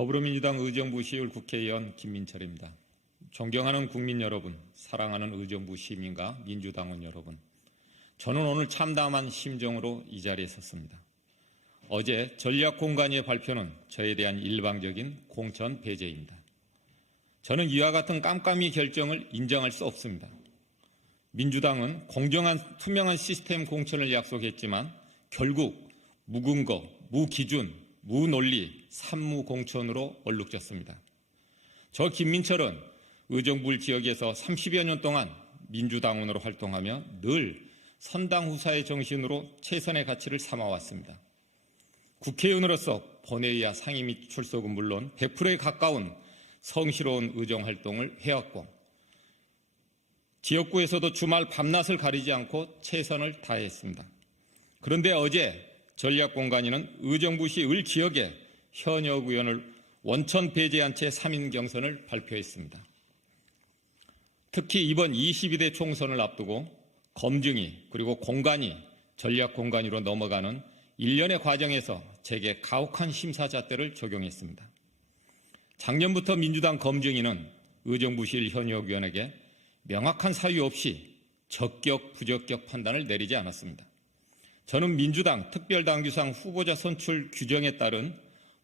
더불어민주당 의정부 시의회 국회의원 김민철입니다. 존경하는 국민 여러분, 사랑하는 의정부 시민과 민주당원 여러분, 저는 오늘 참담한 심정으로 이 자리에 섰습니다. 어제 전략공관위의 발표는 저에 대한 일방적인 공천 배제입니다. 저는 이와 같은 깜깜이 결정을 인정할 수 없습니다. 민주당은 공정한 투명한 시스템 공천을 약속했지만 결국 무근거, 무기준, 무논리, 산무공천으로 얼룩졌습니다. 저 김민철은 의정부 지역에서 30여 년 동안 민주당원으로 활동하며 늘 선당후사의 정신으로 최선의 가치를 삼아왔습니다. 국회의원으로서 본회의와 상임 및 출석은 물론 100%에 가까운 성실로운 의정활동을 해왔고 지역구에서도 주말 밤낮을 가리지 않고 최선을 다했습니다. 그런데 어제 전략공관위는 의정부시 을 지역에 현역 의원을 원천 배제한 채 3인 경선을 발표했습니다. 특히 이번 22대 총선을 앞두고 검증위 그리고 공관위, 전략공관위로 넘어가는 일련의 과정에서 제게 가혹한 심사잣대를 적용했습니다. 작년부터 민주당 검증위는 의정부시 현역 의원에게 명확한 사유 없이 적격, 부적격 판단을 내리지 않았습니다. 저는 민주당 특별당규상 후보자 선출 규정에 따른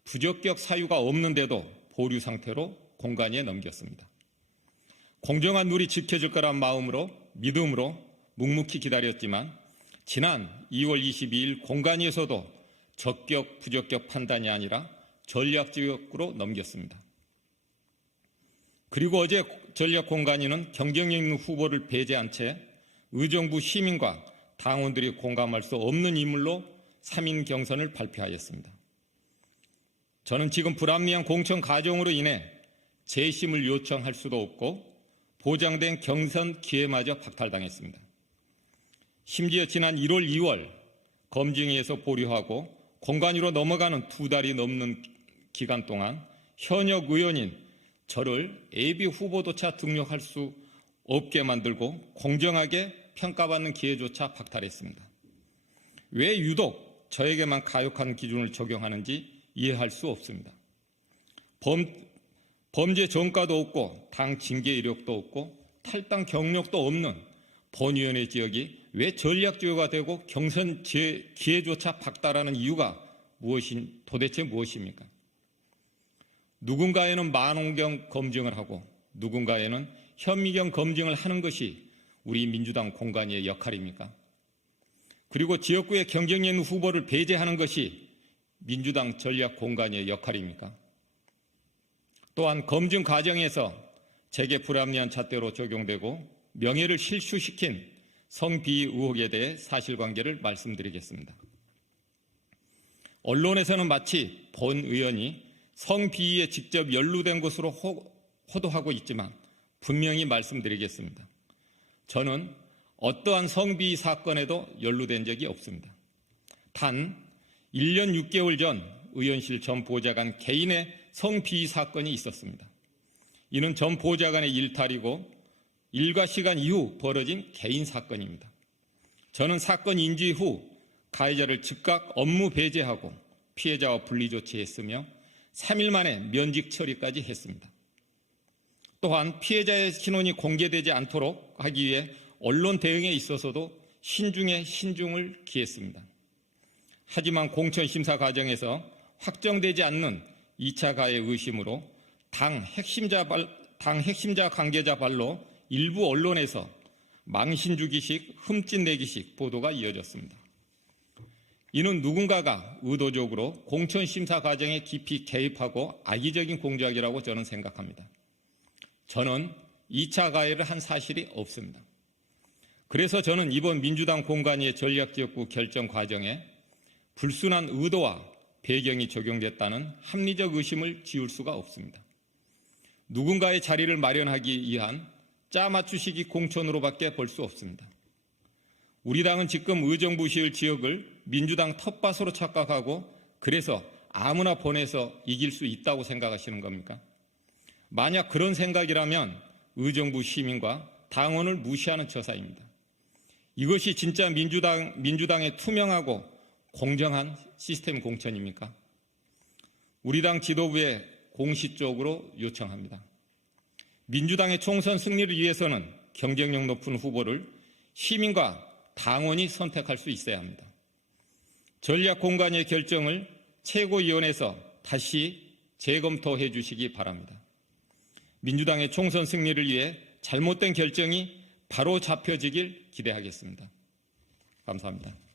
부적격 사유가 없는데도 보류 상태로 공관위에 넘겼습니다. 공정한 룰이 지켜질 거란 마음으로 믿음으로 묵묵히 기다렸지만 지난 2월 22일 공관위에서도 적격, 부적격 판단이 아니라 전략적으로 넘겼습니다. 그리고 어제 전략공관위는 경쟁력 있는 후보를 배제한 채 의정부 시민과 당원들이 공감할 수 없는 인물로 3인 경선을 발표하였습니다. 저는 지금 불합리한 공천 과정으로 인해 재심을 요청할 수도 없고 보장된 경선 기회마저 박탈당했습니다. 심지어 지난 1월, 2월 검증위에서 보류하고 공관위로 넘어가는 2달이 넘는 기간 동안 현역 의원인 저를 예비 후보조차 등록할 수 없게 만들고 공정하게 평가받는 기회조차 박탈했습니다. 왜 유독 저에게만 가혹한 기준을 적용하는지 이해할 수 없습니다. 범죄 전과도 없고 당 징계 이력도 없고 탈당 경력도 없는 본위원회 지역이 왜 전략지역가 되고 경선 기회조차 박탈하는 이유가 도대체 무엇입니까? 누군가에는 만원경 검증을 하고 누군가에는 현미경 검증을 하는 것이 우리 민주당 공관위의 역할입니까? 그리고 지역구의 경쟁력 있는 후보를 배제하는 것이 민주당 전략 공관위의 역할입니까? 또한 검증 과정에서 제게 불합리한 잣대로 적용되고 명예를 실추시킨 성비위 의혹에 대해 사실관계를 말씀드리겠습니다. 언론에서는 마치 본 의원이 성비위에 직접 연루된 것으로 호도하고 있지만 분명히 말씀드리겠습니다. 저는 어떠한 성비위 사건에도 연루된 적이 없습니다. 단 1년 6개월 전 의원실 전 보좌관 개인의 성비위 사건이 있었습니다. 이는 전 보좌관의 일탈이고 일과 시간 이후 벌어진 개인 사건입니다. 저는 사건 인지 후 가해자를 즉각 업무 배제하고 피해자와 분리 조치했으며 3일 만에 면직 처리까지 했습니다. 또한 피해자의 신원이 공개되지 않도록 하기 위해 언론 대응에 있어서도 신중에 신중을 기했습니다. 하지만 공천심사 과정에서 확정되지 않는 2차 가해 의심으로 당 핵심자 관계자 발로 일부 언론에서 망신주기식, 흠집내기식 보도가 이어졌습니다. 이는 누군가가 의도적으로 공천심사 과정에 깊이 개입하고 악의적인 공작이라고 저는 생각합니다. 저는 2차 가해를 한 사실이 없습니다. 그래서 저는 이번 민주당 공관위의 전략지역구 결정 과정에 불순한 의도와 배경이 적용됐다는 합리적 의심을 지울 수가 없습니다. 누군가의 자리를 마련하기 위한 짜맞추시기 공천으로밖에 볼 수 없습니다. 우리 당은 지금 의정부시의 지역을 민주당 텃밭으로 착각하고 그래서 아무나 보내서 이길 수 있다고 생각하시는 겁니까? 만약 그런 생각이라면 의정부 시민과 당원을 무시하는 처사입니다. 이것이 진짜 민주당의 투명하고 공정한 시스템 공천입니까? 우리 당 지도부의 공식적으로 요청합니다. 민주당의 총선 승리를 위해서는 경쟁력 높은 후보를 시민과 당원이 선택할 수 있어야 합니다. 전략공관위의 결정을 최고위원회에서 다시 재검토해 주시기 바랍니다. 민주당의 총선 승리를 위해 잘못된 결정이 바로 잡혀지길 기대하겠습니다. 감사합니다.